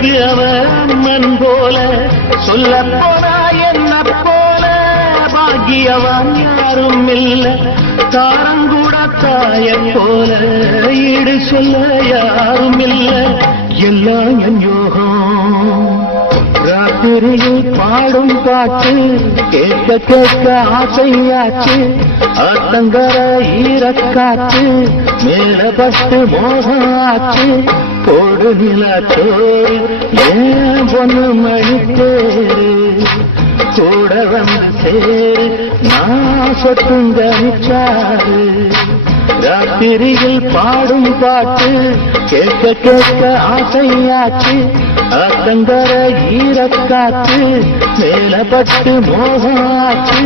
எனக்கு அவ அம்மன் போல. சொல்ல போனா என்ன போல? பாக்கியவான் யாரும் இல்ல. தாரங்கூட தாய போல. ஈடு சொல்ல யாரும் இல்ல. எல்லாம் என் யோகம். ராத்திரியில் பாடும் பாட்டு கேட்க கேட்க ஆசையாச்சு. ஆத்தங்கர ஈரக்காற்று மேல பட்டு மோகம் ஆச்சு போடு நிலத்தோடு ஏன் பொண்ணு மணித்தேரு கூட வந்து சேரு நான் சொட்டுங்க நிச்சாரு ராத்திரியில் பாடும் பாட்டு கேட்க கேட்க ஆசையாச்சு. அத்தங்கர ஈரக்காற்று மேலப்பட்டு மோகமாச்சு.